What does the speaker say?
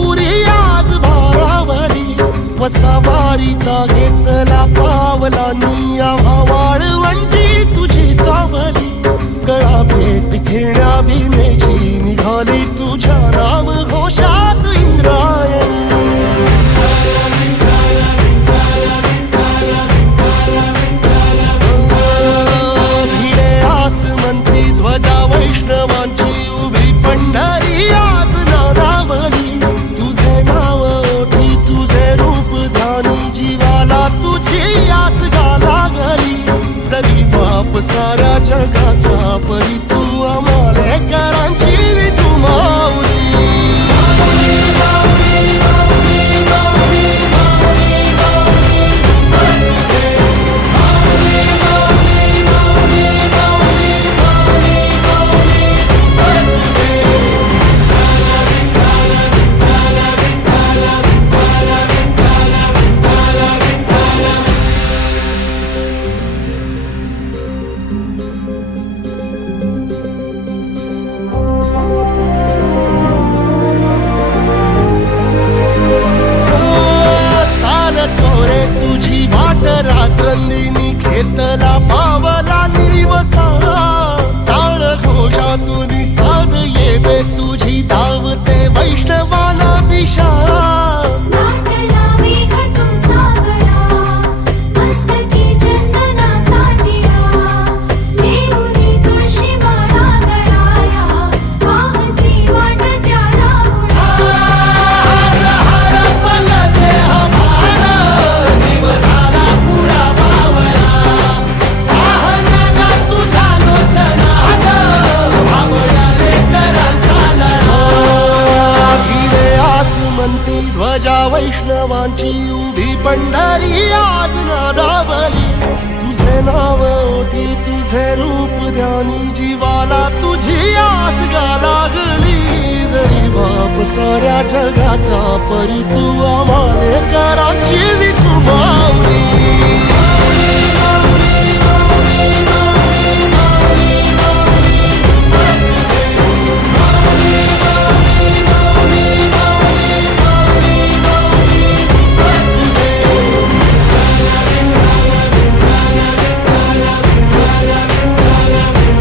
पुरी आज भारावरी वसावारीचा घेतला पावला निया वाळवंटी तुझी सावली गळा भेट घेण्या भीमेची निघाली तुझ्या नाम घोषात इंद्रायणी भिडे आसमंती ध्वजा वैष्णवांची उभी पंढरी आज नादावली तुझे नाव ओठी तुझे रूप ध्यानी जीवाला तुझी आस गाला गली जरी बाप साऱ्या जगाचा परी तू आमालेकरांची विठू माऊली रात्रंदिनी घेतला पावला निवसा टाळ घोषातून साध येते तुझी धावते वैष्णवाला दिशा ध्वजा वैष्णवांची उभी पंढरी आज नादावली तुझे नाव ओठी तुझे रूप ध्यानी जीवाला तुझी आस गा लागली जरी बाप साऱ्या जगाचा परी तू आमालेकरांची विठू माऊली